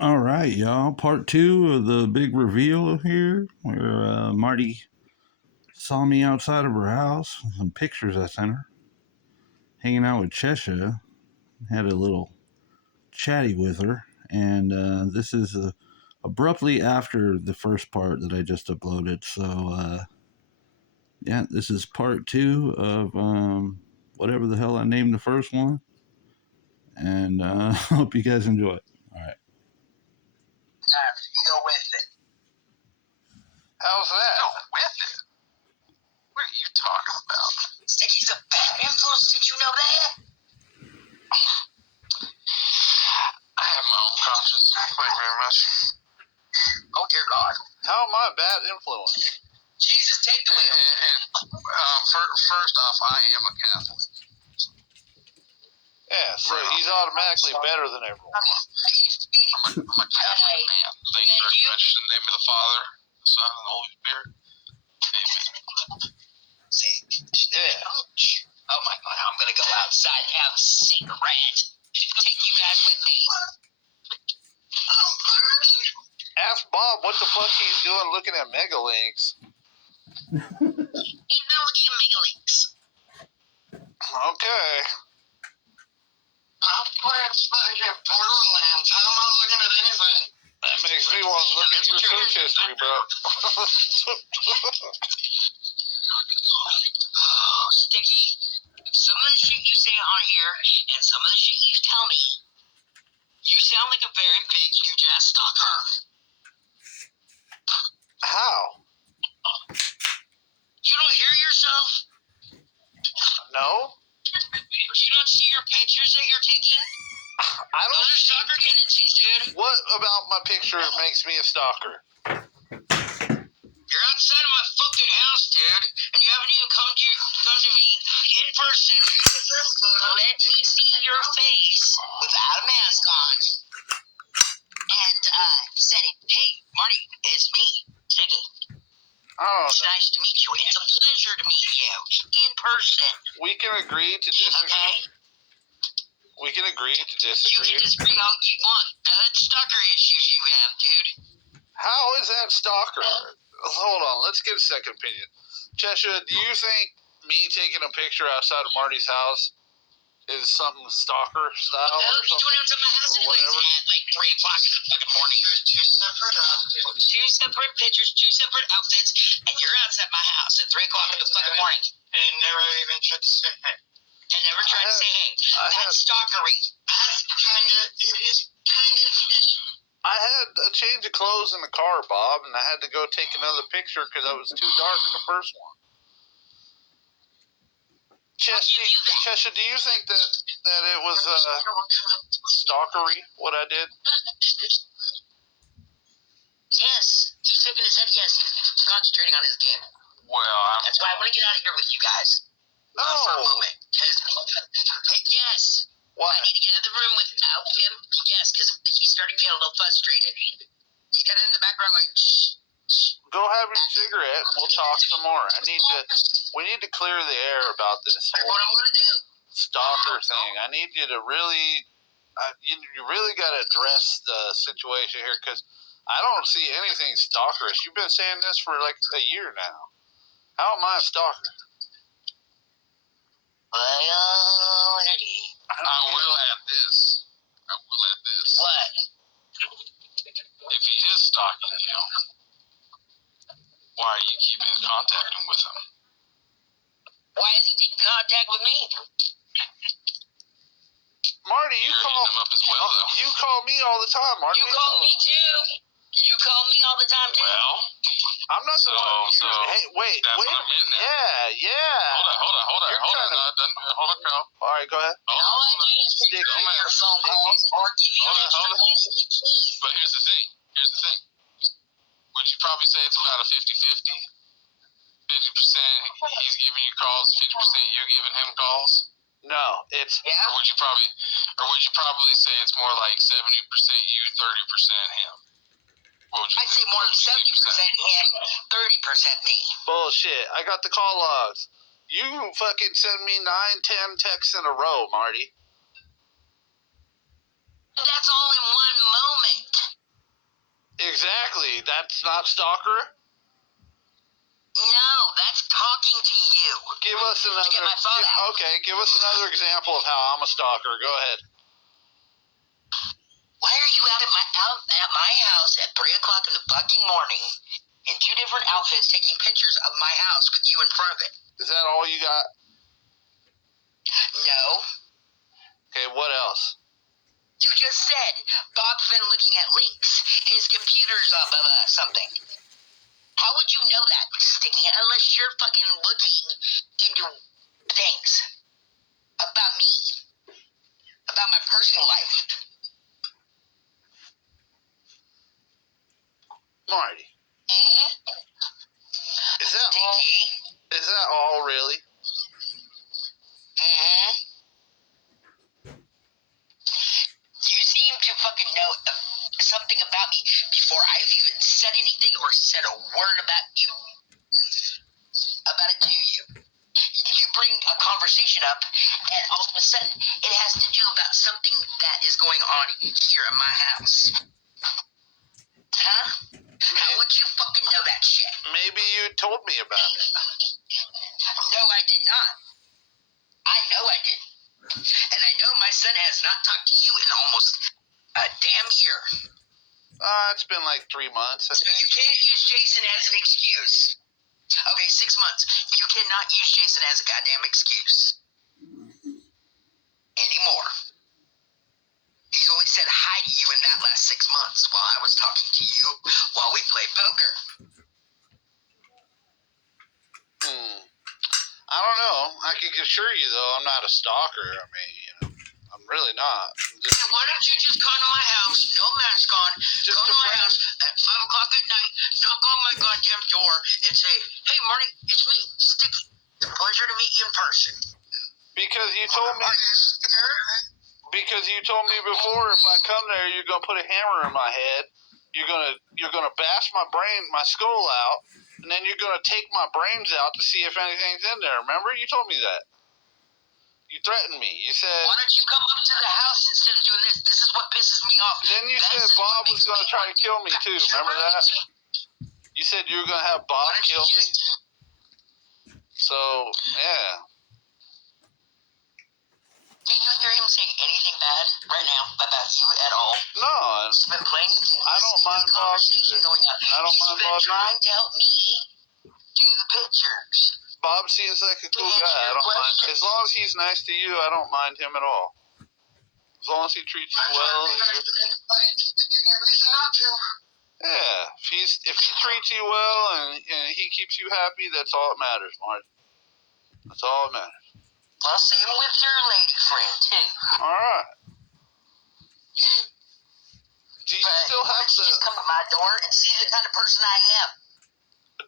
All right, y'all. Part 2 of the big reveal here, where Marty saw me outside of her house. Some pictures I sent her. Hanging out with Chesha. Had a little chatty with her. And this is abruptly after the first part that I just uploaded. So, yeah, this is part 2 of whatever the hell I named the first one. And hope you guys enjoy it. All right. Go with it. How's that? Go with it? What are you talking about? Sticky's a bad influence. Did you know that? I have my own conscience. Thank you very much. Oh, dear God. How am I a bad influence? Jesus, take the wheel. First off, I am a Catholic. Yeah, so he's automatically better than everyone. I'm a Catholic man. Thank you very much. In the name of the Father, the Son, and the Holy Spirit. Amen. Yeah. Oh, my God. I'm going to go outside and have a cigarette. Take you guys with me. Ask Bob what the fuck he's doing looking at Mega Links. He's not looking at Mega Links. Okay. I'm playing fucking Borderlands. How am I looking at anything? That makes me want to look at your search history, bro. Oh, Sticky. Some of the shit you say on here and some of the shit you tell me, you sound like a very big, huge ass stalker. How? You don't hear yourself? No? You don't see your pictures that you're taking? I don't Those are see... stalker tendencies, dude. What about my pictures makes me a stalker? You're outside of my fucking house, dude, and you haven't even come to me in person. Let me see your face without a mask on. And said, hey, Marty, it's me, Sticky. Oh, It's nice to meet you. It's a pleasure to meet you in person. we can agree to disagree. Okay? We can agree to You disagree. can disagree all you want. That's stalker issues you have, dude. How is that stalker? Hold on, let's get a second opinion. Chesha, do you think me taking a picture outside of Marty's house is something stalker style or That'll be something? doing it to my house Or anyways whatever? at like 3 o'clock in the fucking morning. Two separate outfits. Two separate pictures, two separate outfits, and you're outside my house at 3 o'clock in the fucking morning. And never even tried to say hey. And never tried to say hey. That's stalkery. It is kind of fishy. I had a change of clothes in the car, Bob, and I had to go take another picture because it was too dark in the first one. Chesha, do you think that it was stalkery, what I did? Yes. He's shaking his head yes. He's concentrating on his game. Well, That's why I want to get out of here with you guys. No. For a moment. Yes. Why? I need to get out of the room without him. Yes, because he's starting to get a little frustrated. He's kind of in the background like, shh. Go have your cigarette and we'll talk some more. We need to clear the air about this That's whole what I'm going to do. stalker thing. I need you to really, you really got to address the situation here because I don't see anything stalkerish. You've been saying this for like a year now. How am I a stalker? I will add this. What? If he is stalking you, why are you keeping in contact with him? Why is he taking contact with me? Marty, You're hitting him up as well, though. you call me all the time, Marty. You call me too. You call me all the time too. Well, I'm not the one. Hey, wait that's a what I'm minute. getting at. Yeah. Hold on. You're Hold trying on, Carl. All right, go ahead. All I do is Sticky. return your phone calls or give you an extra one if you can. But here's the thing. Would you probably say it's about a 50-50? 50% he's giving you calls, 50% you're giving him calls? No, it's Yeah? Or would you probably say it's more like 70% you, 30% him? What would you I'd say more than 70% him, 30% me. bullshit. I got the call logs. You fucking send me 9-10 texts in a row, Marty. That's all in one moment. Exactly. That's not stalker? No, that's talking to you. Give us another... get my phone out. Okay, give us another example of how I'm a stalker. Go ahead. Why are you out at my house at 3 o'clock in the fucking morning in 2 different outfits taking pictures of my house with you in front of it? Is that all you got? No. Okay, what else? You just said Bob's been looking at links. His computer's up something. How would you know that, Sticky, unless you're fucking looking into things about me, about my personal life? Marty. Hmm? Is that Sticky? all? Is that all, really? Hmm? You seem to fucking know something about me before I've even said anything or said a word about it to you. You bring a conversation up, and all of a sudden, it has to do about something that is going on here in my house. Huh? How would you fucking know that shit? Maybe you told me about it. No, I did not. I know I didn't. And I know my son has not talked to you in almost a damn year. It's been like 3 months, I So think. you can't use Jason as an excuse. Okay, 6 months. You cannot use Jason as a goddamn excuse. Anymore. He's only said hi to you in that last 6 months while I was talking to you while we played poker. I don't know. I can assure you, though, I'm not a stalker. I mean, I'm really not. Then why don't you just come to my house, no mask on, come to my house at 5 o'clock at night, knock on my goddamn door, and say, hey, Marty, it's me, Sticky. It's a pleasure to meet you in person. Because you told me... Are you scared? Because you told me before, if I come there, you're gonna put a hammer in my head. You're gonna bash my skull out, and then you're gonna take my brains out to see if anything's in there. Remember, you told me that. You threatened me. You said... Why don't you come up to the house instead of doing this? This is what pisses me off. Then you said Bob was gonna try to kill me too. Remember that? You said you were gonna have Bob kill me. So yeah. Did you hear him saying anything bad right now about you at all? No, He's been playing games. I don't mind Bob either. Going on. I don't mind Bob either. He's been trying to help me do the pictures. Bob seems like a cool guy. I don't mind. As long as he's nice to you, I don't mind him at all. As long as he treats you well. Yeah, if he treats you well and he keeps you happy, that's all that matters, Marty. That's all that matters. Well, same with your lady friend too. All right. Do you still have the? Just come to my door and see the kind of person I am.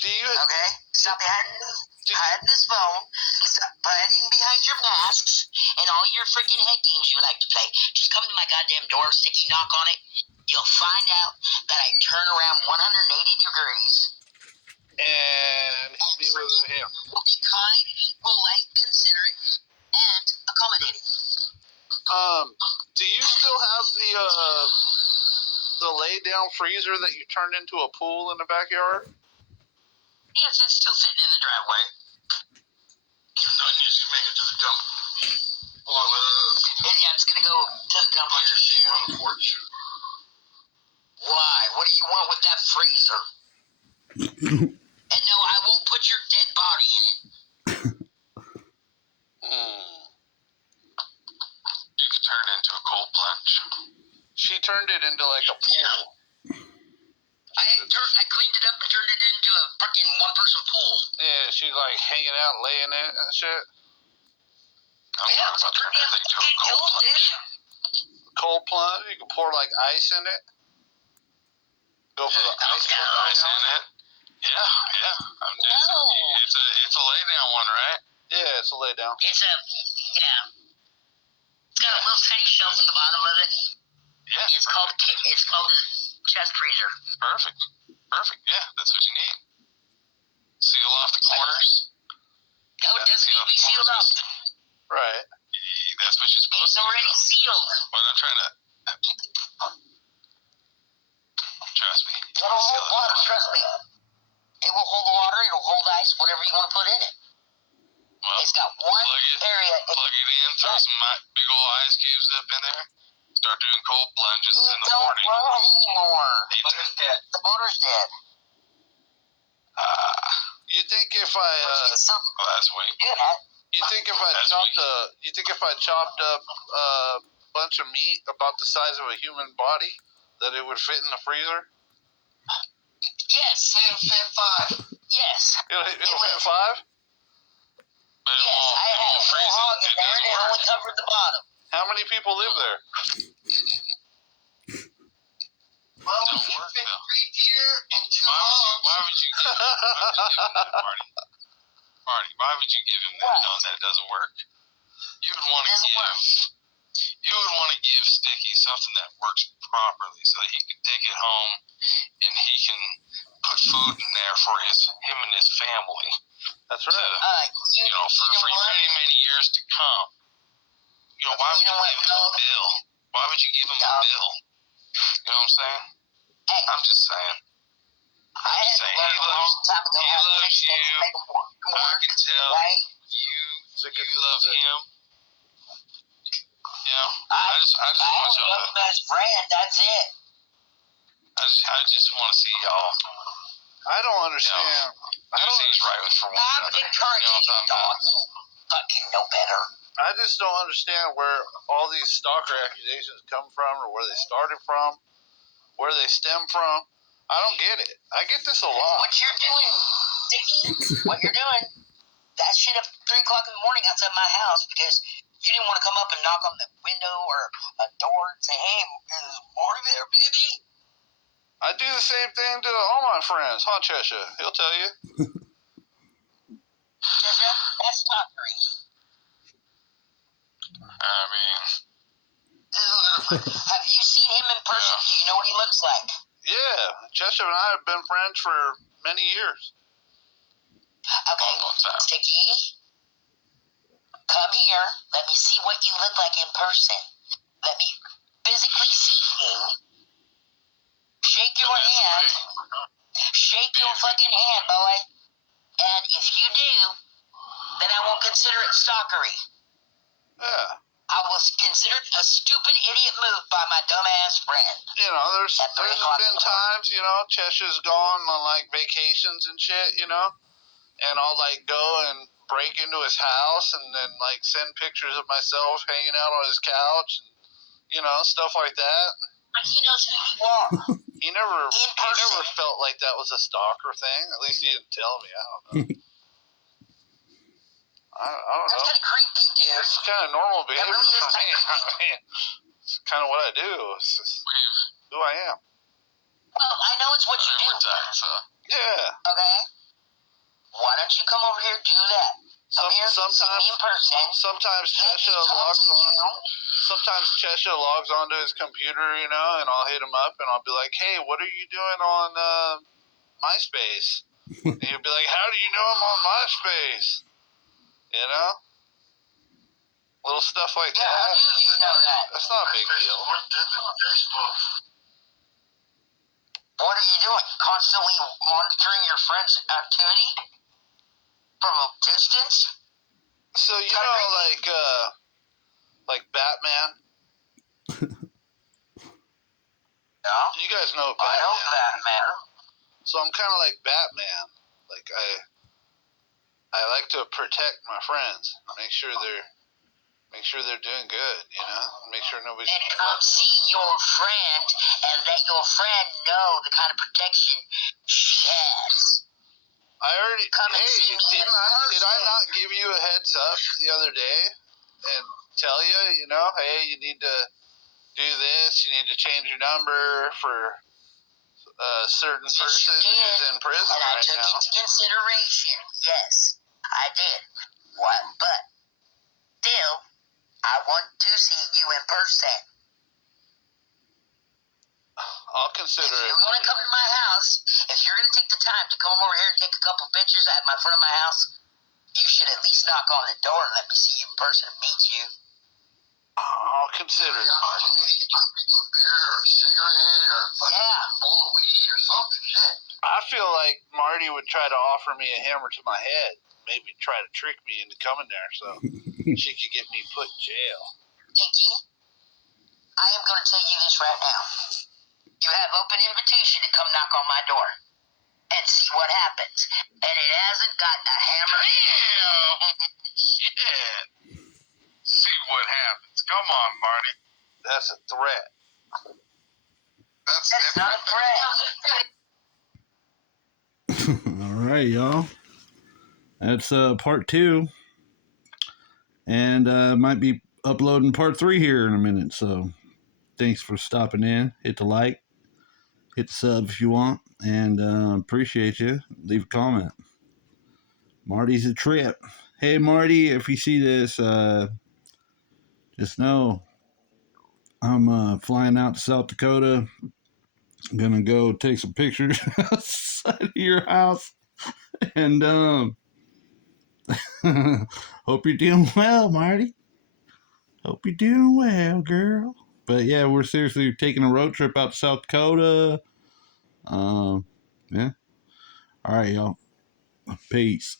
Do you? Okay, stop hiding this phone. Stop hiding behind your masks and all your freaking head games you like to play. Just come to my goddamn door, sticky knock on it. You'll find out that I turn around 180 degrees. And hit me with a hammer. Will be kind, polite, considerate, and accommodating. Do you still have the lay down freezer that you turned into a pool in the backyard? Yes, it's still sitting in the driveway. You're not going to make it to the dump. Yeah, it's gonna go to the dump on your share on the porch. Why? What do you want with that freezer? And no, I won't put your dead body in it. You could turn it into a cold plunge. She turned it into like a pool. I cleaned it up and turned it into a freaking one-person pool. Yeah, she's like hanging out, laying it and shit. Yeah, so turn it into a cold plunge. Cold plunge? You can pour like ice in it? Go for the ice in it? Yeah. It's a lay down one, right? Yeah, it's a lay down. It's got a little tiny shelf in the bottom of it. Yeah. It's called a chest freezer. Perfect. Yeah, that's what you need. Seal off the corners. No, it doesn't need to be sealed up. Right. That's what you're supposed to do. It's already sealed. Well, I'm trying to... Trust me. Well, Trust me. It will hold water, it'll hold ice, whatever you want to put in it. Well, It's got one area. Plug it in, throw some big old ice cubes up in there, start doing cold plunges in the morning. It don't run anymore. The motor's dead. The motor's dead. You think if I Last week. you think if I chopped up a bunch of meat about the size of a human body, that it would fit in the freezer? Yes. It'll fit 5. Yes. It'll fit 5? But it Yes, won't, I had a freeze whole hog it. in there and it only covered the bottom. How many people live there? Well, Don't work, fit though. 3 deer and 2 Why hogs. would you give him that, Marty? Marty, why would you give him that knowing that it doesn't work? You would want to give Sticky something that works properly so that he can take it home and he can put food in there for him and his family. That's right. For many, many years to come. Why would you give him a bill? Why would you give him a bill? You know what I'm saying? Hey, I'm just saying. I had to learn a long time ago how to fix things to make them work. I can tell Right? you love him. I just I want only y'all love him as friend, that's it. I just want to see y'all. I don't understand. I don't think he's right for one I'm another. encouraging you, dog. You fucking know better. I just don't understand where all these stalker accusations come from, or where they started from, where they stem from. I don't get it. I get this a lot. What you're doing, Dickie, what you're doing, that shit at 3 o'clock in the morning outside my house because you didn't want to come up and knock on the window or a door and say, hey, is Marty there, baby? I do the same thing to all my friends. Huh, Chesha? He'll tell you. Chesha, that's stalkery. I mean, have you seen him in person? Do you know what he looks like? Yeah, Chesha and I have been friends for many years. Okay, Sticky, come here. Let me see what you look like in person. Let me physically see you. Shake your hand. Shake your fucking hand, boy. And if you do, then I won't consider it stalkery. Yeah. I will consider it a stupid idiot move by my dumbass friend. There's been times, Chesha's gone on like vacations and shit, and I'll like go and break into his house and then like send pictures of myself hanging out on his couch and stuff like that. But he knows who you are. He never felt like that was a stalker thing. At least he didn't tell me. I don't know. I don't That's know. kind of creepy, dude. It's kind of normal behavior really for me. I mean, it's kind of what I do. It's just who I am. Well, I know it's what you do. Yeah. Okay? Why don't you come over here and do that? Come here, see me in person. Sometimes Chesha logs on. Sometimes Chesha logs onto his computer, and I'll hit him up and I'll be like, "Hey, what are you doing on MySpace?" And he'll be like, "How do you know I'm on MySpace?" Little stuff like that. How do you know that? That's not a big deal. What are you doing? Constantly monitoring your friend's activity? From a distance? So, like Batman? Yeah? You guys know Batman. I know Batman. So I'm kind of like Batman. Like, I like to protect my friends. Make sure they're doing good, Make sure nobody's... And come see your friend and let your friend know the kind of protection she has. I already... Hey, did I not give you a heads up the other day and tell you, hey, you need to do this, you need to change your number for a certain person who's in prison and right I took now? into consideration. Yes, I did. What? But still, I want to see you in person. I'll consider it. If you're going to come to my house, if you're going to take the time to come over here and take a couple pictures at my front of my house, you should at least knock on the door and let me see you in person and meet you. I'll consider it. Yeah, bowl of weed or something. Shit. I feel like Marty would try to offer me a hammer to my head. Maybe try to trick me into coming there so she could get me put in jail. Dinky, I am going to tell you this right now. You have open invitation to come knock on my door and see what happens. And it hasn't got a hammer. Damn! Shit! See what happens. Come on, Marty. That's a threat. That's not a threat. All right, y'all. That's part 2. And might be uploading part 3 here in a minute. So thanks for stopping in. Hit the like. Hit the sub if you want. And appreciate you. Leave a comment. Marty's a trip. Hey, Marty, if you see this, just know I'm flying out to South Dakota. I'm going to go take some pictures outside of your house. And hope you're doing well, Marty. Hope you're doing well, girl. But yeah, we're seriously taking a road trip out to South Dakota. Yeah. All right, y'all. Peace.